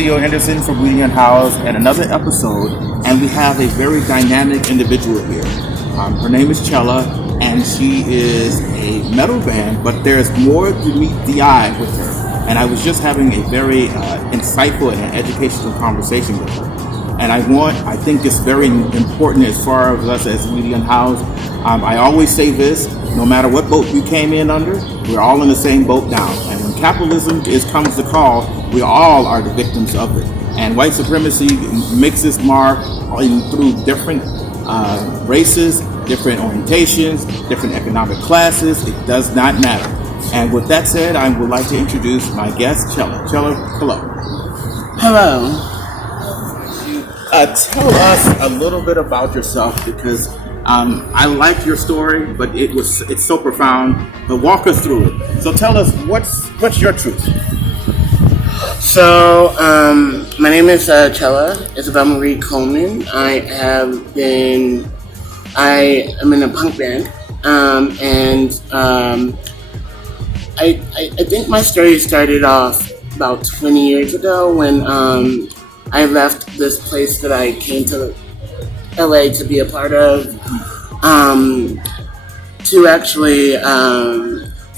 Theo Henderson from Weedy House and another episode, and we have a very dynamic individual here. Her name is Chella, and she is a metal band, but there's more to meet the eye with her. And I was just having a very insightful and educational conversation with her. And I think it's very important as far as us as Weedy House. I always say this, no matter what boat you came in under, we're all in the same boat now. And when capitalism comes to call, we all are the victims of it. And white supremacy makes its mark through different races, different orientations, different economic classes. It does not matter. And with that said, I would like to introduce my guest, Chella. Chella, hello. Hello. Tell us a little bit about yourself, because I like your story, but it's so profound. But walk us through it. So tell us what's your truth. So my name is Chella Isabel Marie Coleman. I am in a punk band, and I think my story started off about 20 years ago when I left this place that I came to LA to be a part of, to actually,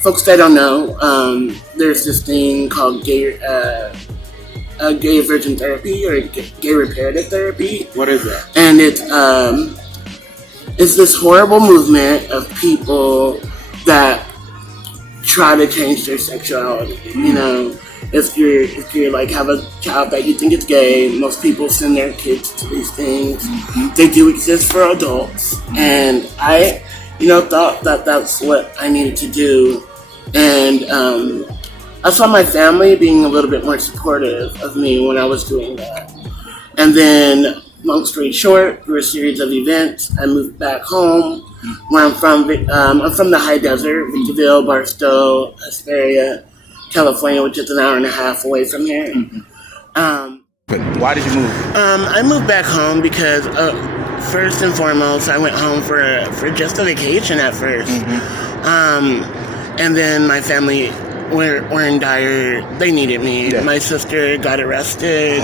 folks that don't know, there's this thing called gay virgin therapy or gay reparative therapy. What is that? And it's this horrible movement of people that try to change their sexuality, you know. If you're like have a child that you think is gay, most people send their kids to these things. Mm-hmm. They do exist for adults, and I, thought that that's what I needed to do, and I saw my family being a little bit more supportive of me when I was doing that. And then, long story short, through a series of events, I moved back home, where I'm from. I'm from the high desert, Victorville, Barstow, Hesperia, California, which is an hour and a half away from here. Mm-hmm. Why did you move? I moved back home because, first and foremost, I went home for just a vacation at first. Mm-hmm. And then my family were in dire. They needed me. Yeah. My sister got arrested.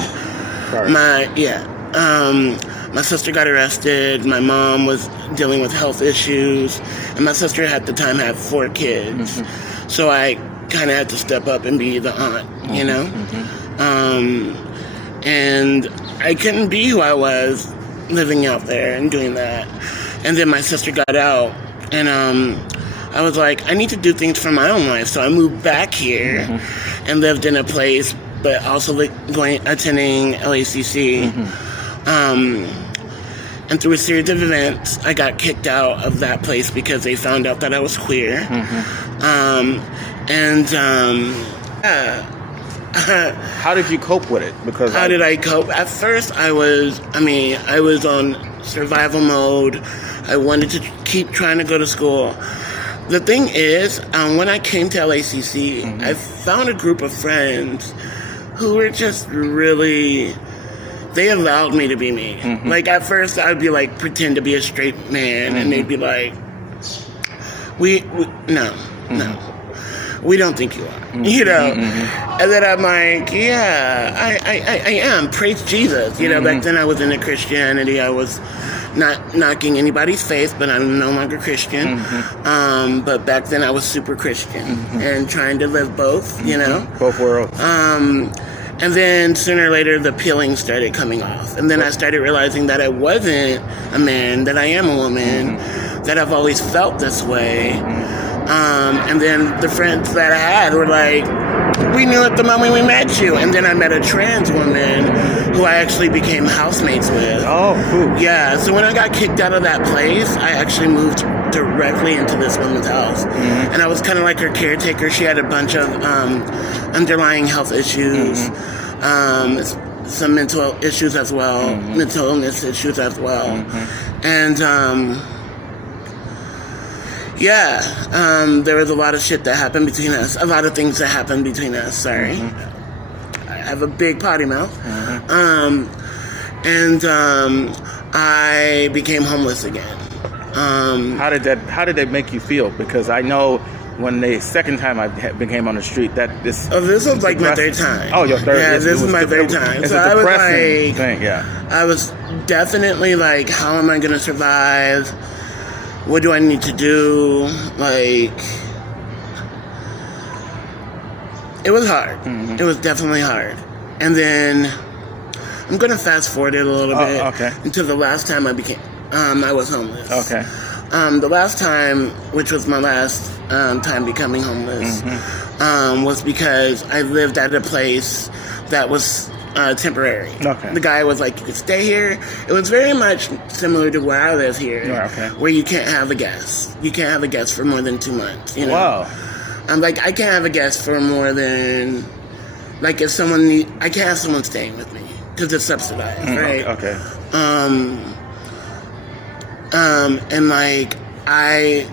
Sorry. My sister got arrested. My mom was dealing with health issues, and my sister at the time had 4 kids. Mm-hmm. So I kind of had to step up and be the aunt, you know? Mm-hmm. And I couldn't be who I was living out there and doing that. And then my sister got out, and I was like, I need to do things for my own life. So I moved back here and lived in a place, but also attending LACC. Mm-hmm. And through a series of events, I got kicked out of that place because they found out that I was queer. Mm-hmm. How did you cope with it? How did I cope? At first, I was on survival mode. I wanted to keep trying to go to school. The thing is, when I came to LACC, mm-hmm. I found a group of friends who were just really, they allowed me to be me. Mm-hmm. Like, at first, I'd be like, pretend to be a straight man, mm-hmm. and they'd be like, no. We don't think you are, Mm-hmm. And then I'm like, yeah, I am. Praise Jesus. Mm-hmm. Back then I was into Christianity. I was not knocking anybody's faith, but I'm no longer Christian. Mm-hmm. But back then I was super Christian mm-hmm. and trying to live both, Mm-hmm. Both worlds. And then sooner or later the peeling started coming off. And then I started realizing that I wasn't a man, that I am a woman, mm-hmm. that I've always felt this way. Mm-hmm. And then the friends that I had were like, we knew at the moment we met you. And then I met a trans woman who I actually became housemates with. Oh, cool. Yeah, so when I got kicked out of that place, I actually moved directly into this woman's house. Mm-hmm. And I was kind of like her caretaker. She had a bunch of underlying health issues, mm-hmm. Some mental issues as well, mm-hmm. mental illness issues as well. Mm-hmm. And there was a lot of shit that happened between us. A lot of things that happened between us. Sorry. Mm-hmm. I have a big potty mouth. Mm-hmm. I became homeless again. How did that make you feel? Because I know when the second time I became on the street, that this. Oh, this was like my third time. Oh, your third. Yeah, this is my third time. It's So a I was depressing like, thing. Yeah. I was definitely like, how am I gonna survive? What do I need to do? Like, it was hard. It was definitely hard. And then I'm gonna fast forward it a little bit until the last time I was homeless. Okay. The last time, which was my last time becoming homeless, was because I lived at a place that was temporary. Okay. The guy was like, you could stay here. It was very much similar to where I live here, where you can't have a guest. You can't have a guest for more than 2 months. You know? Wow. I'm like, I can't have a guest for more than, like, if someone I can't have someone staying with me because it's subsidized, right? Okay. And like, I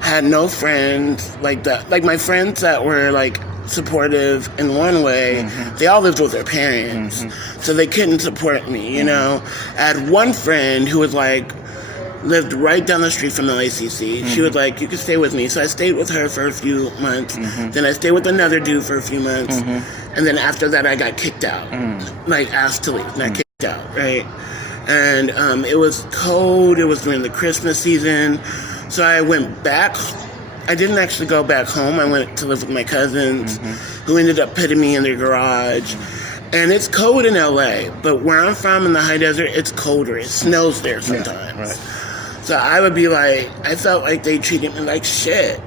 had no friends like that. Like, my friends that were like supportive in one way, they all lived with their parents, so they couldn't support me, you know? I had one friend who was like, lived right down the street from the LACC. She was like, you could stay with me. So I stayed with her for a few months. Then I stayed with another dude for a few months. And then after that, I got kicked out. Like, asked to leave, not kicked out, right? And it was cold. It was during the Christmas season. So I went back. I didn't actually go back home. I went to live with my cousins, who ended up putting me in their garage. And it's cold in LA, but where I'm from in the high desert, it's colder. It snows there sometimes. Right. So I would be like, I felt like they treated me like shit.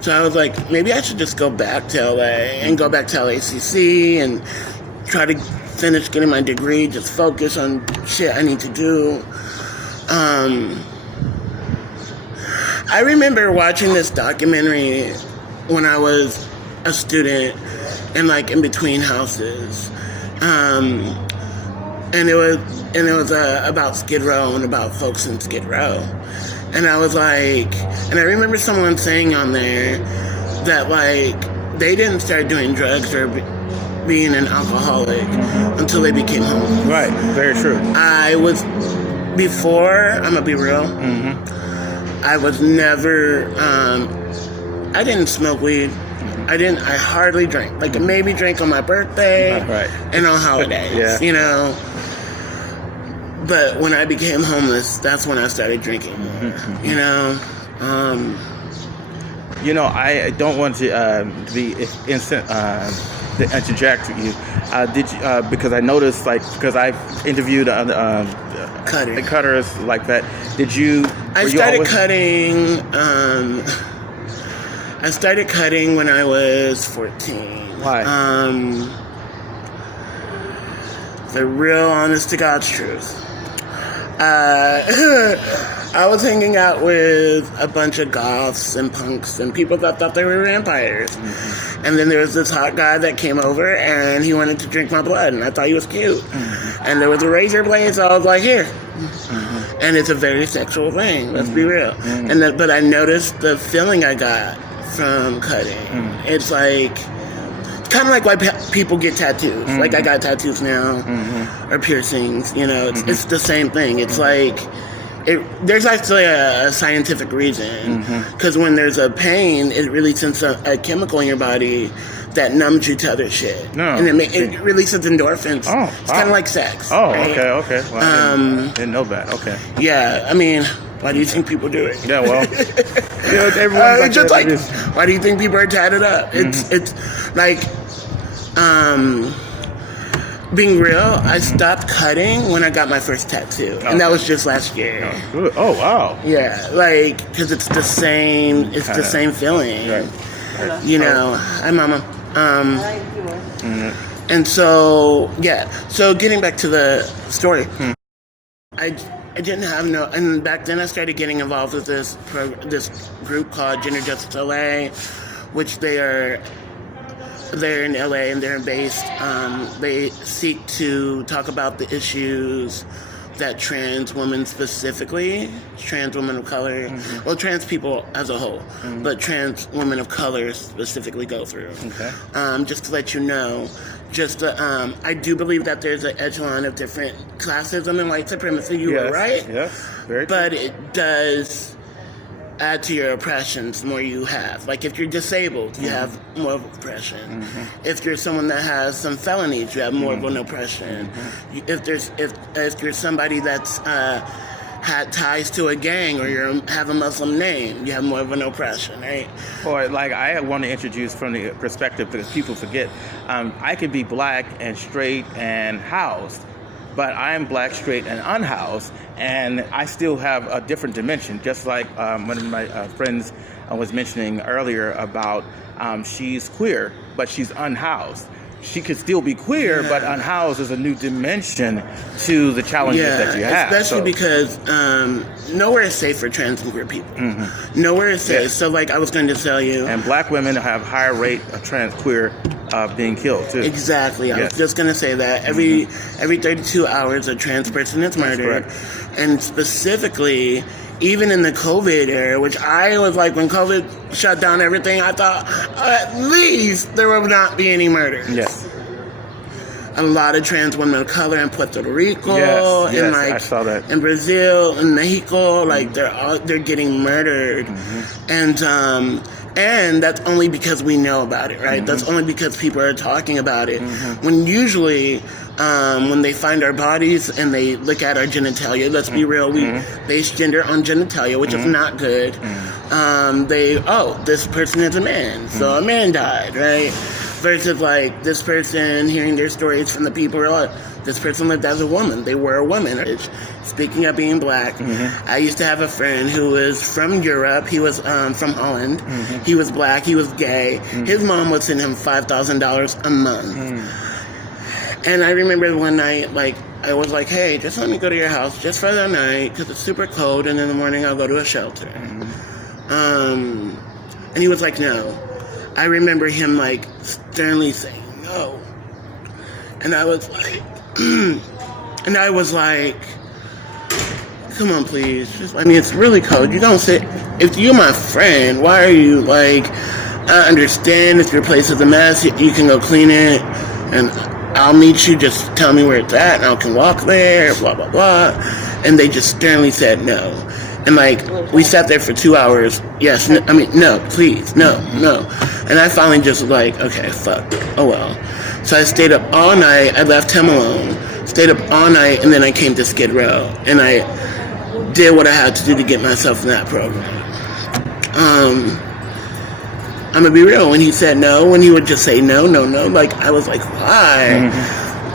So I was like, maybe I should just go back to LA and go back to LACC and try to finish getting my degree, just focus on shit I need to do. I remember watching this documentary when I was a student and like in between houses. And it was about Skid Row and about folks in Skid Row. And I was like, and I remember someone saying on there that like they didn't start doing drugs or being an alcoholic until they became homeless. Right, very true. Before, I'm gonna be real, I was never, I didn't smoke weed. I hardly drank. Like, maybe drank on my birthday and on holidays, you know. But when I became homeless, that's when I started drinking more, you know. You know, I don't want to be instant to interject with you. Did you, because I noticed, like, because I interviewed cutters like that. Did you? I started cutting when I was 14. Why? The real honest to God's truth. I was hanging out with a bunch of goths and punks and people that thought they were vampires. And then there was this hot guy that came over and he wanted to drink my blood and I thought he was cute. And there was a razor blade, so I was like, here. And it's a very sexual thing, let's be real. But I noticed the feeling I got from cutting. It's like, kind of like why people get tattoos. Like, I got tattoos now, or piercings, you know, it's the same thing. It's like, there's actually a scientific reason. Because when there's a pain, it releases a chemical in your body that numbs you to other shit. And it releases endorphins. It's kind of like sex. Right? Okay. Well, I didn't know that. Okay. Yeah, I mean, why do you think people do it? Yeah, well, you know, everyone's just like, why do you think people are tatted up? It's like, being real, I stopped cutting when I got my first tattoo, and that was just last year. Oh, good. Oh, wow. Yeah, like, because it's the same. It's the same feeling. Right. You know, hi, Mama. And so, yeah. So getting back to the story, I didn't have and back then I started getting involved with this group called Gender Justice LA, which they're in LA and they're based. They seek to talk about the issues that trans women specifically, trans women of color, well, trans people as a whole, but trans women of color specifically go through. Okay. Just to let you know, I do believe that there's an echelon of different classism and white supremacy. You were right. Yes. Very true. But it does add to your oppressions, the more you have. Like if you're disabled, you have more of oppression. If you're someone that has some felonies, you have more of an oppression. If you're somebody that's had ties to a gang or you have a Muslim name, you have more of an oppression, right? Or like I want to introduce from the perspective, because people forget, I could be black and straight and housed, but I am black, straight, and unhoused, and I still have a different dimension. Just like one of my friends was mentioning earlier about she's queer, but she's unhoused. She could still be queer, but unhoused is a new dimension to the challenges that you have. Especially because nowhere is safe for trans and queer people. Nowhere is safe. Yes. So, like I was going to tell you. And black women have higher rate of trans queer being killed, too. Exactly. I was just going to say that. Every 32 hours, a trans person is murdered. And specifically, even in the COVID era, which I was like, when COVID shut down everything, I thought at least there would not be any murders. Yes. A lot of trans women of color in Puerto Rico, and like I saw that. In Brazil, in Mexico, like they're getting murdered, and that's only because we know about it, right? That's only because people are talking about it. When usually. When they find our bodies and they look at our genitalia, let's be real, we base gender on genitalia, which is not good. This person is a man, so a man died, right? Versus like this person hearing their stories from the people who are, this person lived as a woman, they were a woman. Speaking of being black, I used to have a friend who was from Europe, he was from Holland, he was black, he was gay, his mom would send him $5,000 a month. And I remember one night, like, I was like, hey, just let me go to your house just for the night because it's super cold, and in the morning I'll go to a shelter. And he was like, no. I remember him, like, sternly saying no. And I was like, come on, please. It's really cold. You don't say, if you're my friend, why are you, like, I understand if your place is a mess, you can go clean it, and I'll meet you, just tell me where it's at, and I can walk there, blah, blah, blah. And they just sternly said no. And, like, we sat there for 2 hours. Yes, no, please, no. And I finally just was like, okay, fuck, oh well. So I stayed up all night. I left him alone, stayed up all night, and then I came to Skid Row. And I did what I had to do to get myself in that program. I'm gonna be real. When he said no, when he would just say no, like I was like, why?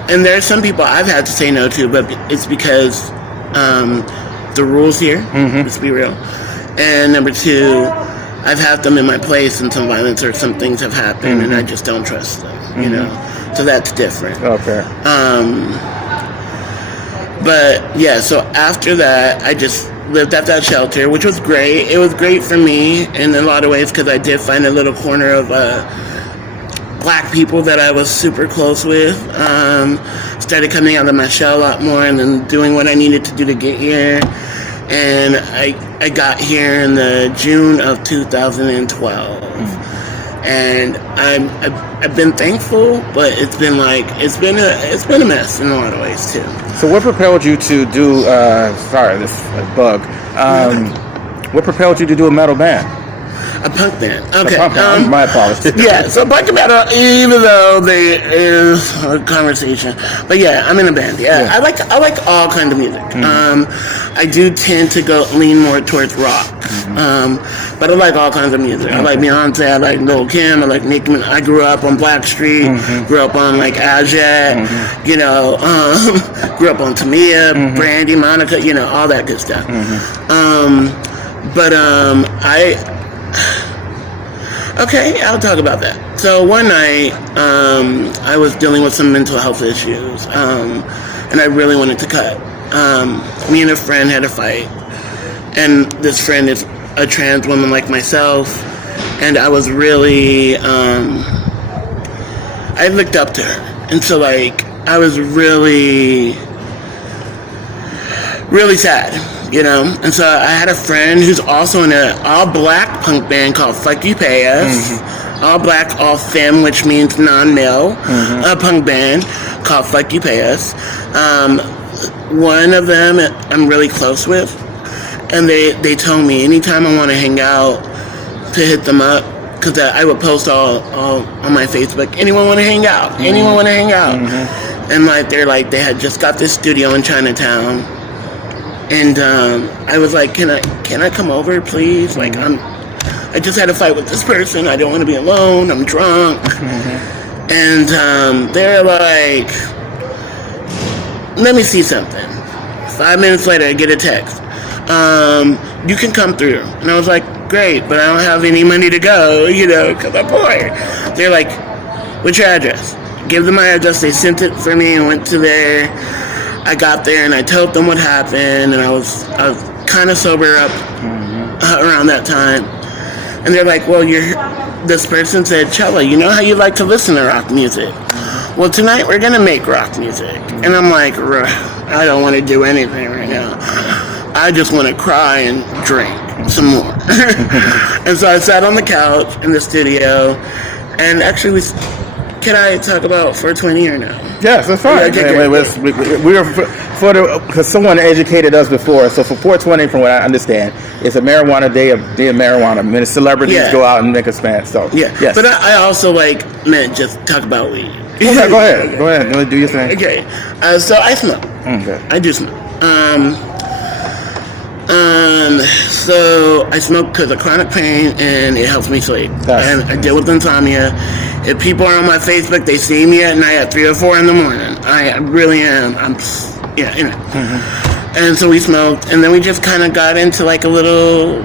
And there are some people I've had to say no to, but it's because the rules here. Let's be real. And number two, I've had them in my place, and some violence or some things have happened, and I just don't trust them. You know, so that's different. Okay. But yeah, so after that, I just lived at that shelter, which was great. It was great for me in a lot of ways because I did find a little corner of black people that I was super close with. Started coming out of my shell a lot more and then doing what I needed to do to get here. And I got here in the June of 2012. And I've been thankful, but it's been a mess in a lot of ways too. So what propelled you to do? What propelled you to do a metal band? A punk band. Okay. My apologies. Yeah, so punk metal, even though there is a conversation. But yeah, I'm in a band. Yeah. I like all kinds of music. I do tend to lean more towards rock. But I like all kinds of music. I like Beyonce, I like Lil' Kim, I like Nicki Minaj. I grew up on Blackstreet, grew up on like Azette, you know, grew up on Tamia, Brandy, Monica, you know, all that good stuff. Okay, I'll talk about that. So one night, I was dealing with some mental health issues, and I really wanted to cut. Me and a friend had a fight, and this friend is a trans woman like myself, and I was really, I looked up to her, and so like, I was really, really sad. You know, and so I had a friend who's also in an all-black punk band called Fuck You Pay Us. All-black, all-femme, which means non-male, a punk band called Fuck You Pay Us. One of them I'm really close with, and they told me anytime I want to hang out to hit them up, because I would post all on my Facebook. Anyone want to hang out? Mm-hmm. Anyone want to hang out? Mm-hmm. And like they had just got this studio in Chinatown, and I was like, can I come over, please? Like I just had a fight with this person. I don't want to be alone. I'm drunk. Mm-hmm. And they're like, let me see something. 5 minutes later, I get a text. You can come through. And I was like, great, but I don't have any money to go, because I'm poor. They're like, what's your address? Give them my address. They sent it for me and went to there. I got there and I told them what happened, and I was kind of sober up around that time. And they're like, well, this person said, Chella, you know how you like to listen to rock music? Well, tonight we're going to make rock music. And I'm like, I don't want to do anything right now. I just want to cry and drink some more. And so I sat on the couch in the studio, and actually, can I talk about 420 or no? Yes, that's fine. Because someone educated us before. So for 420, from what I understand, it's a marijuana day of marijuana. Many celebrities go out and make a span. So yes. But I also meant just talk about weed. Okay, go ahead. Do your thing. Okay. So I smoke. Okay. I do smoke. So I smoke because of chronic pain, and it helps me sleep. And I deal with insomnia. If people are on my Facebook, they see me at night at 3 or 4 in the morning. I really am. Mm-hmm. And so we smoked, and then we just kind of got into like a little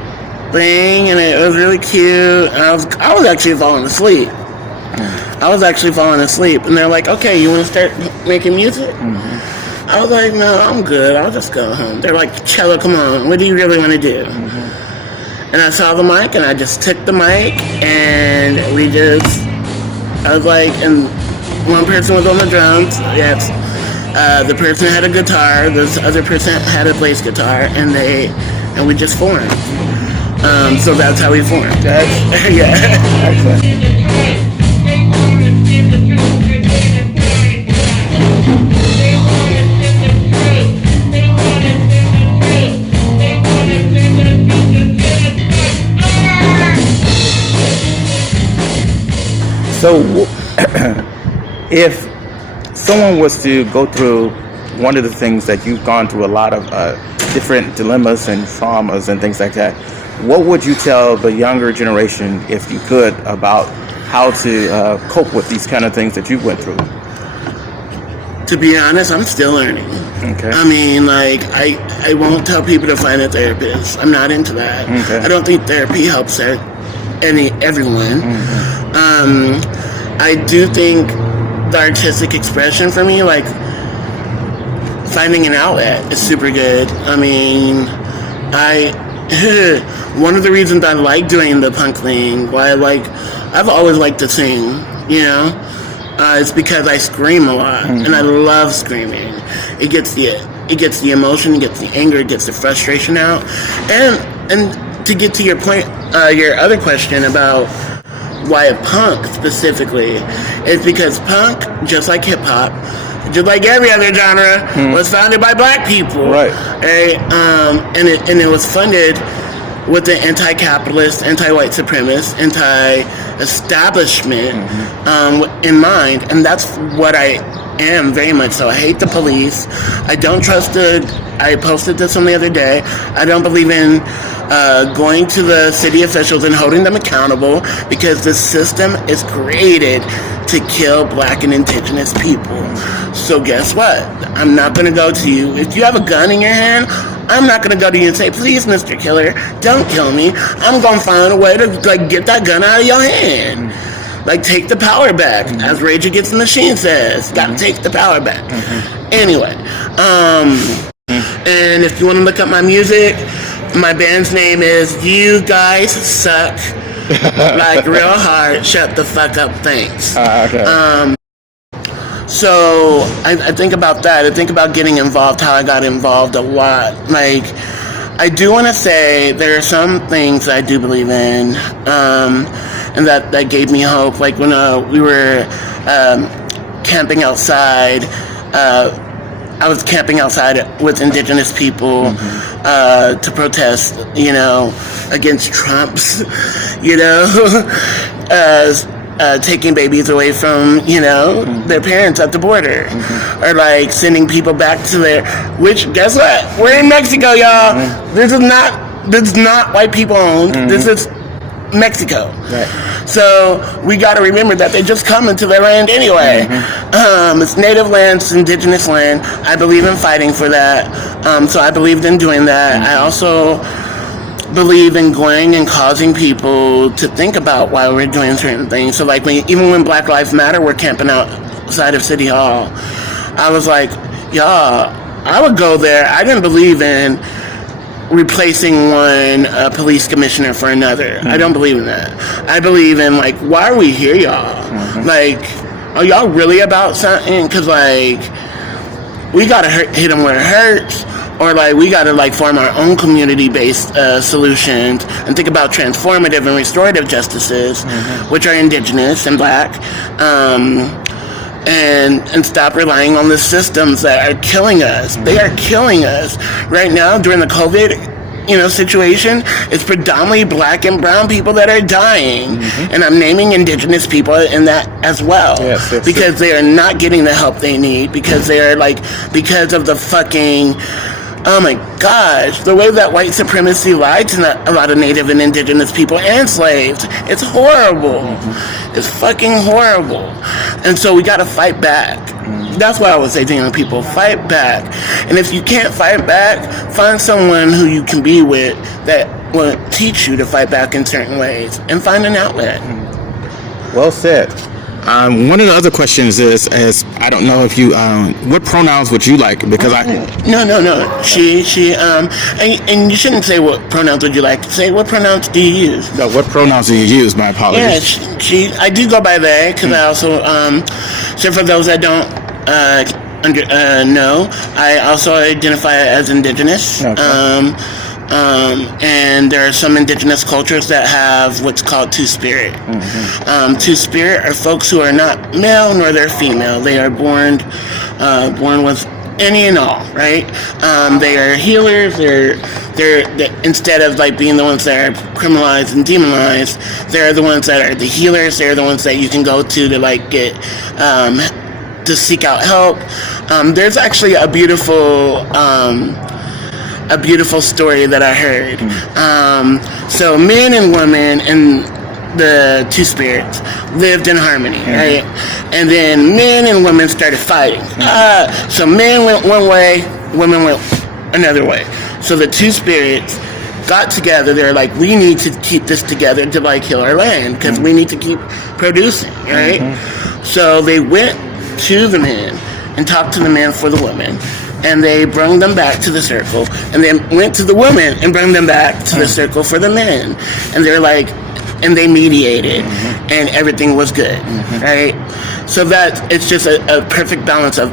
thing, and it was really cute. And I was actually falling asleep. Mm-hmm. I was actually falling asleep, and they're like, okay, you want to start making music? Mm-hmm. I was like, no, I'm good. I'll just go home. They're like, Chella, come on. What do you really want to do? Mm-hmm. And I saw the mic, and I just took the mic, and I was like, and one person was on the drums. Yes. The person had a guitar. This other person had a bass guitar, and we just formed. So that's how we formed. Yeah. Excellent. So, if someone was to go through one of the things that you've gone through, a lot of different dilemmas and traumas and things like that, what would you tell the younger generation, if you could, about how to cope with these kind of things that you went through? To be honest, I'm still learning. Okay. I mean, I won't tell people to find a therapist. I'm not into that. Okay. I don't think therapy helps everyone. Mm-hmm. I do think the artistic expression for me, finding an outlet is super good. I mean, one of the reasons I like doing the punk thing, I've always liked to sing, it's because I scream a lot, mm-hmm. and I love screaming. It gets the emotion, it gets the anger, it gets the frustration out, and to get to your point, your other question about why punk specifically, is because punk, just like hip hop, just like every other genre, was founded by black people, right? And it was funded with the anti-capitalist, anti-white supremacist, anti-establishment in mind, and that's what I am very much so. I hate the police. I don't trust I posted this on the other day. I don't believe in going to the city officials and holding them accountable, because the system is created to kill black and indigenous people. So guess what? I'm not going to go to you. If you have a gun in your hand, I'm not going to go to you and say, please, Mr. Killer, don't kill me. I'm going to find a way to get that gun out of your hand. Take the power back, as Rage Against the Machine says. Gotta take the power back. Anyway, and if you want to look up my music, my band's name is You Guys Suck. Real hard. Shut the fuck up. Thanks. Okay. So I think about that. I think about getting involved, how I got involved a lot. I do want to say there are some things I do believe in, and that gave me hope. When we were camping outside, I was camping outside with indigenous people to protest, against Trump's, taking babies away from, their parents at the border, or like sending people back to which, guess what? We're in Mexico, y'all. This is not white people owned. This is Mexico. Right. So we got to remember that they just come into their land anyway. It's native land, it's indigenous land. I believe in fighting for that. So I believed in doing that. I also believe in going and causing people to think about why we're doing certain things. So like even when Black Lives Matter were camping outside of City Hall, I was like, y'all, I would go there. I didn't believe in replacing one police commissioner for another. I don't believe in that. I believe in, like, why are we here, y'all? Like, are y'all really about something? Because, like, we got to hit them where it hurts, or, like, we got to, like, form our own community-based solutions and think about transformative and restorative justices, which are indigenous and Black, and stop relying on the systems that are killing us. They are killing us. Right now, during the COVID, situation, it's predominantly Black and brown people that are dying. And I'm naming indigenous people in that as well. Yes, because they are not getting the help they need, because they are because of the fucking, oh my gosh, the way that white supremacy lied to a lot of Native and indigenous people and slaves. It's horrible. It's fucking horrible. And so we got to fight back. That's why I would say to people, fight back. And if you can't fight back, find someone who you can be with that will teach you to fight back in certain ways, and find an outlet. Well said. One of the other questions is I don't know if you, what pronouns would you like? Because No. She, and you shouldn't say what pronouns would you like. Say, what pronouns do you use? No, what pronouns do you use? My apologies. Yeah, I do go by they, because I also, so for those that don't know, I also identify as indigenous. Okay. And there are some indigenous cultures that have what's called two-spirit. Two-spirit are folks who are not male nor they're female. They are born with any and all, right? They are healers. They're instead of like being the ones that are criminalized and demonized, they're the ones that are the healers. They're the ones that you can go to like get to seek out help. There's actually a beautiful story that I heard. So men and women and the two spirits lived in harmony, right? And then men and women started fighting. So men went one way, women went another way. So the two spirits got together. They're like, we need to keep this together to like heal our land, because we need to keep producing, right? So they went to the men and talked to the men for the women, and they brought them back to the circle, and then went to the women and brought them back to the circle for the men, and they're like, and they mediated, and everything was good, right? So that it's just a perfect balance of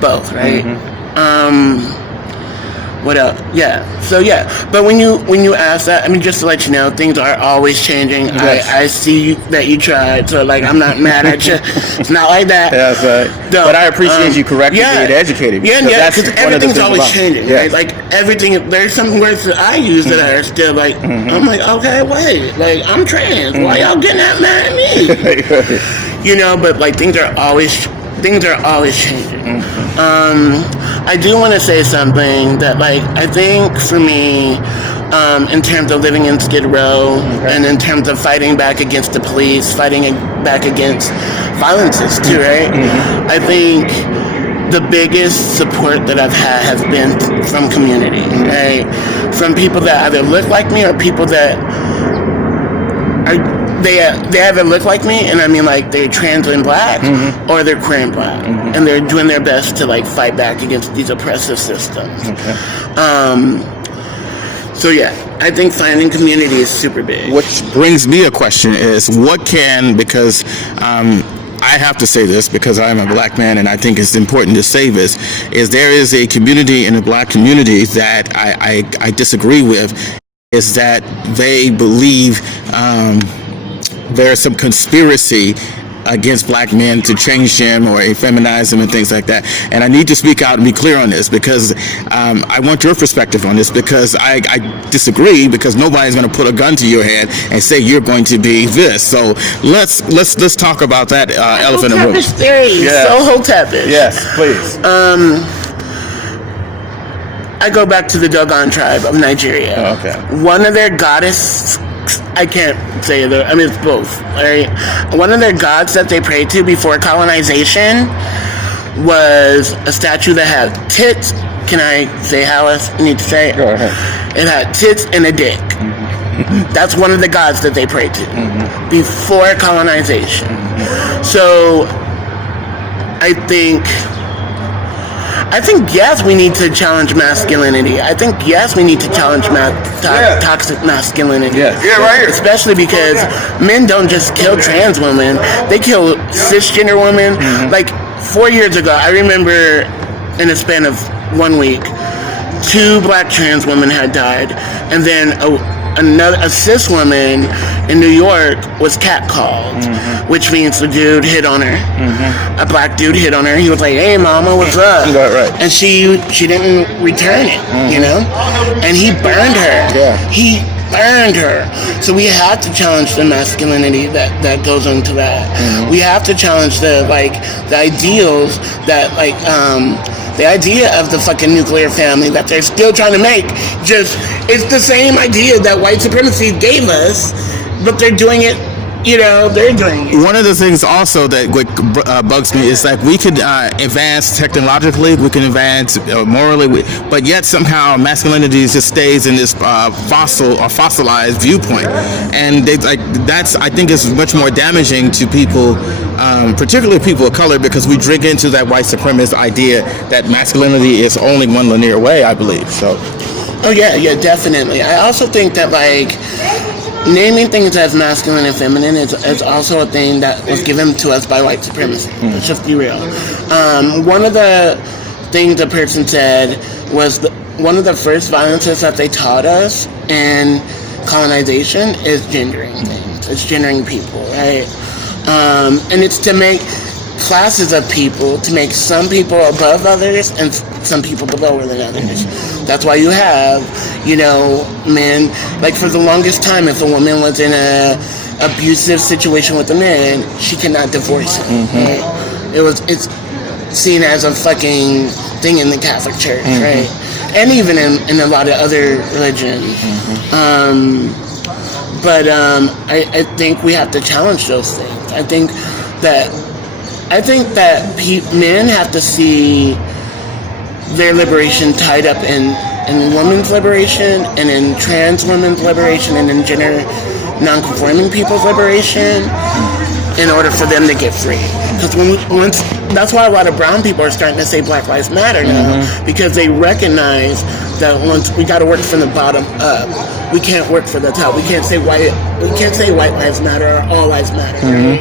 both, right? What else? Yeah. So yeah. But when you ask that, I mean, just to let you know, things are always changing. Yes. I see that you tried, so like I'm not mad at you. It's not like that. That's right. No, but I appreciate you correcting me and educating me. Yeah, because everything's always changing. Yes. Right? Like everything. There's some words that I use that are still like, I'm like, okay, wait, like I'm trans. Why y'all getting that mad at me? But like things are always changing. I do want to say something that, like, I think for me, in terms of living in Skid Row, and in terms of fighting back against the police, fighting back against violences too, right? I think the biggest support that I've had has been from community, right? From people that either look like me or people that are. They either look like me, and I mean like they're trans and Black, or they're queer and Black, and they're doing their best to like fight back against these oppressive systems. So yeah, I think finding community is super big. Which brings me a question is, because I have to say this because I'm a Black man and I think it's important to say this, is there is a community in the Black community that I disagree with, is that they believe there's some conspiracy against black men to change them or effeminize them and things like that. And I need to speak out and be clear on this because I want your perspective on this because I disagree because nobody's going to put a gun to your head and say you're going to be this. So let's talk about that elephant in the room. Yes. So Hotepish. Yes, please. I go back to the Dogon tribe of Nigeria. Oh, okay. One of their goddess, I can't say it, I mean it's both, right? One of their gods that they prayed to before colonization was a statue that had tits. Can I say how I need to say it? Go ahead. It had tits and a dick. Mm-hmm. That's one of the gods that they prayed to before colonization. So I think yes, we need to challenge masculinity. I think yes, we need to challenge toxic masculinity. Yes. Yeah, right here. Especially because men don't just kill trans women; they kill cisgender women. Like 4 years ago, I remember in a span of 1 week, 2 black trans women had died, and then a cis woman in New York was catcalled, which means the dude hit on her. A black dude hit on her. He was like, "Hey, mama, what's up?" Right. And she didn't return it, you know. And he burned her. Yeah. He burned her. So we have to challenge the masculinity that goes into that. We have to challenge the ideals that the idea of the fucking nuclear family that they're still trying to make. It's the same idea that white supremacy gave us, but they're doing it, they're doing it. One of the things also that bugs me is like we could advance technologically, we can advance morally, but yet somehow masculinity just stays in this fossilized viewpoint, and I think is much more damaging to people, particularly people of color, because we drink into that white supremacist idea that masculinity is only one linear way. I believe so. Oh yeah, definitely. I also think that naming things as masculine and feminine is also a thing that was given to us by white supremacy. Let's just be real. One of the things a person said was one of the first violences that they taught us in colonization is gendering things. It's gendering people, right? And it's to make classes of people, to make some people above others and some people lower than others. That's why you have, men, for the longest time, if a woman was in a abusive situation with a man, she cannot divorce him. Right? It's seen as a fucking thing in the Catholic Church, right? And even in a lot of other religions. But I think we have to challenge those things. I think that men have to see their liberation tied up in women's liberation and in trans women's liberation and in gender non-conforming people's liberation in order for them to get free. Because that's why a lot of brown people are starting to say Black Lives Matter now, because they recognize that once we got to work from the bottom up. We can't work for the top. We can't say white lives matter or all lives matter. Right?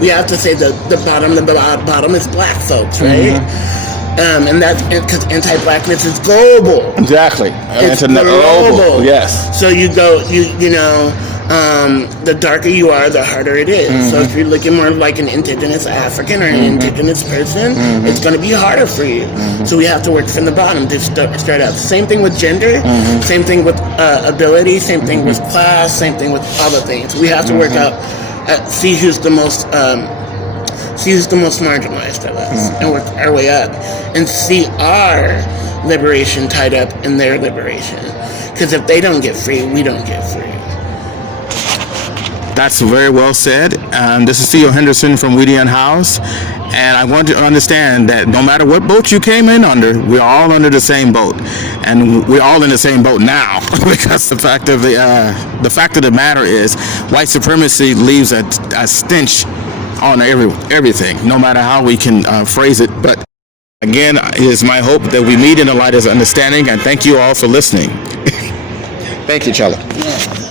We have to say the bottom is black folks, right? And that's because anti-blackness is global. Exactly. It's global. Yes. So the darker you are, the harder it is. So if you're looking more like an indigenous African or an indigenous person, it's going to be harder for you. So we have to work from the bottom to start out. Same thing with gender, same thing with ability, same thing with class, same thing with other things. We have to work out, see who's the most marginalized of us, and work our way up, and see our liberation tied up in their liberation. Because if they don't get free, we don't get free. That's very well said. This is Theo Henderson from Weedian House, and I want you to understand that no matter what boat you came in under, we're all under the same boat, and we're all in the same boat now. Because the fact of the matter is, white supremacy leaves a stench on everything, no matter how we can phrase it. But again, it is my hope that we meet in the light of understanding, and thank you all for listening. Thank you, Chella. Yeah.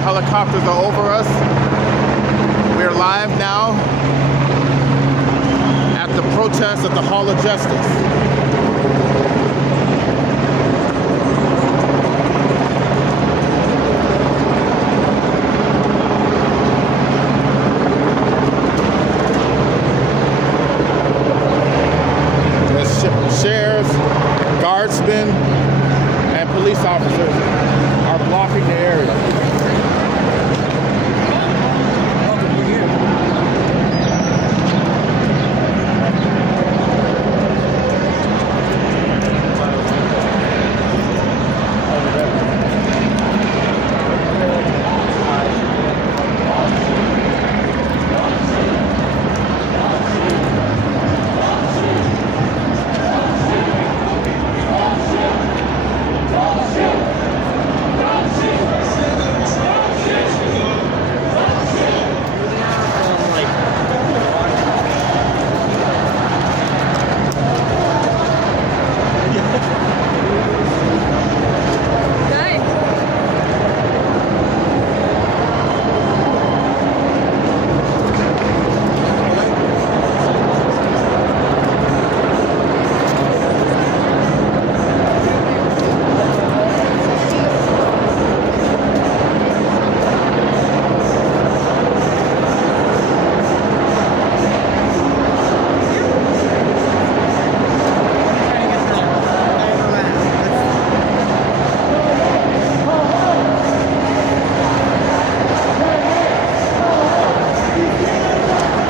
Helicopters are over us. We're live now at the protest at the Hall of Justice. Sheriffs, guardsmen, and police officers are blocking the area.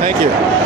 Thank you.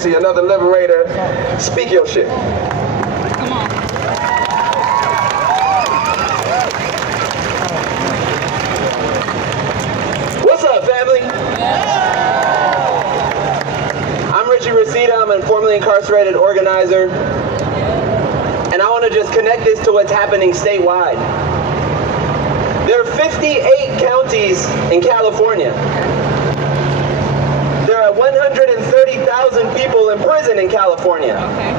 Richie, another liberator. Speak your shit. Come on. What's up, family? I'm Richie Reseda. I'm a formerly incarcerated organizer. And I want to just connect this to what's happening statewide. There are 58 counties in California. There are 130,000 people in prison in California. Okay.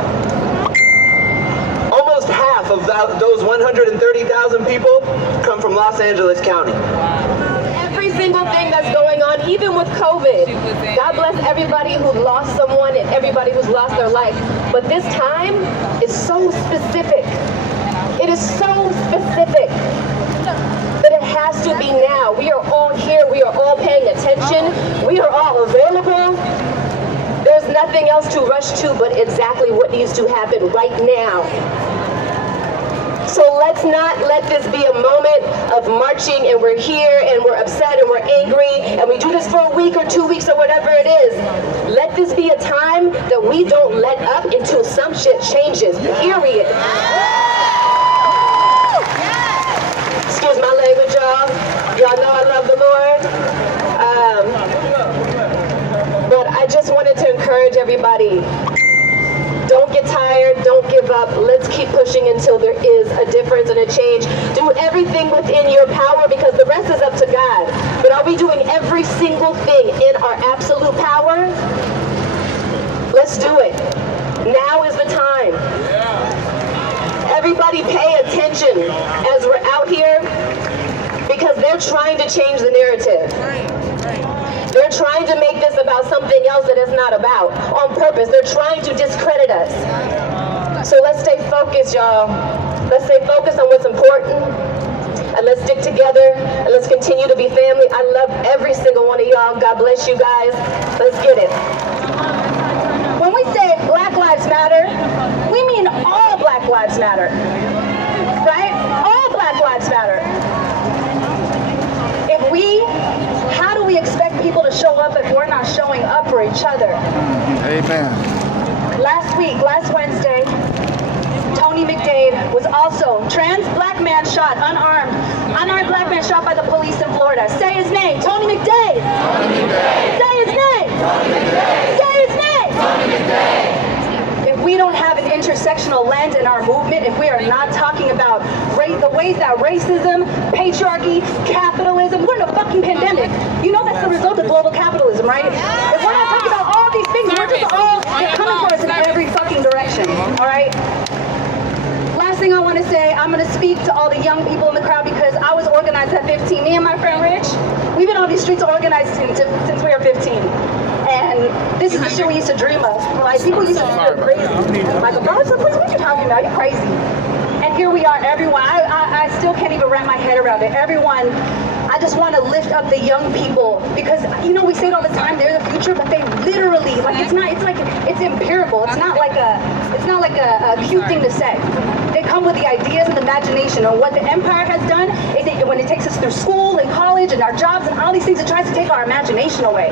Almost half of those 130,000 people come from Los Angeles County. Every single thing that's going on, even with COVID. God bless everybody who lost someone and everybody who's lost their life. But this time is so specific. It is so specific. But it has to be now. We are all here. We are all paying attention. We are all available. There's nothing else to rush to but exactly what needs to happen right now. So let's not let this be a moment of marching and we're here and we're upset and we're angry and we do this for a week or 2 weeks or whatever it is. Let this be a time that we don't let up until some shit changes, period. Excuse my language, y'all. Y'all know I love the Lord. But I just wanted to encourage everybody. Don't get tired, don't give up. Let's keep pushing until there is a difference and a change. Do everything within your power because the rest is up to God. But are we doing every single thing in our absolute power? Let's do it. Now is the time. Everybody pay attention as we're out here because they're trying to change the narrative. They're trying to make this about something else that it's not about on purpose. They're trying to discredit us. So let's stay focused, y'all. Let's stay focused on what's important. And let's stick together. And let's continue to be family. I love every single one of y'all. God bless you guys. Let's get it. When we say Black Lives Matter, we mean all Black Lives Matter. Right? All Black Lives Matter. How do we expect people to show up if we're not showing up for each other? Amen. Last Wednesday, Tony McDade was also trans black man shot, unarmed black man shot by the police in Florida. Say his name, Tony McDade. Tony McDade. Say his name. Tony McDade. Say his name. Tony McDade. If we don't have an intersectional lens in our movement, if we are not talking about the ways that racism, patriarchy, capitalism, we're in a fucking pandemic. You know that's the result of global capitalism, right? If we're not talking about all these things, we're just all coming for us in every fucking direction, all right? Last thing I want to say, I'm going to speak to all the young people in the crowd because I was organized at 15. Me and my friend Rich, we've been on these streets organized since we were 15. And this is the shit we used to dream of. Like, people used to think we're crazy. Like, bro, what are you talking about? You're crazy. And here we are, everyone. I still can't even wrap my head around it. Everyone, I just want to lift up the young people because, you know, we say it all the time, they're the future, but they literally, like, it's empirical. It's not like a cute thing to say. They come with the ideas and the imagination. And what the empire has done is when it takes us through school and college and our jobs and all these things, it tries to take our imagination away.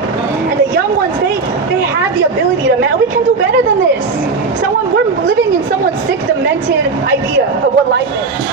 And the young ones, they have the ability to, we can do better than this. We're living in someone's sick, demented idea of what life is.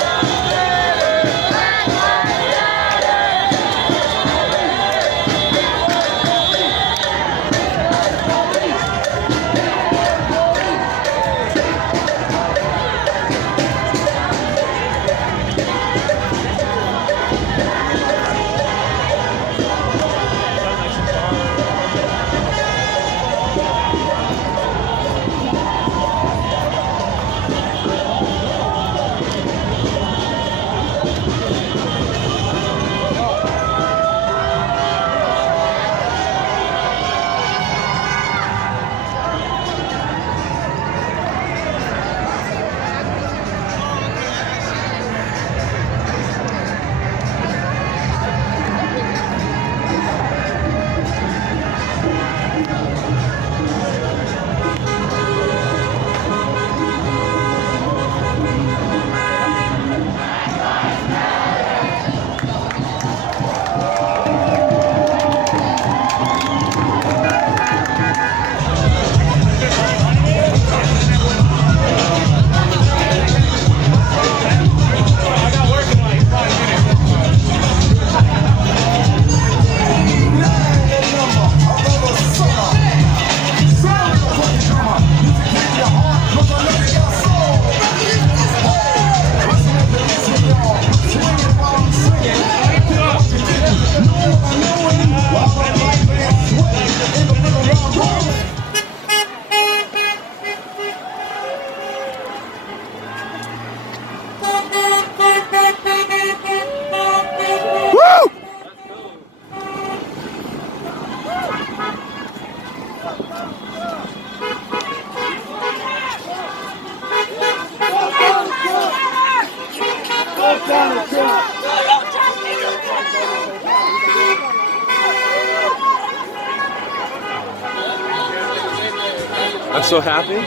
I'm so happy.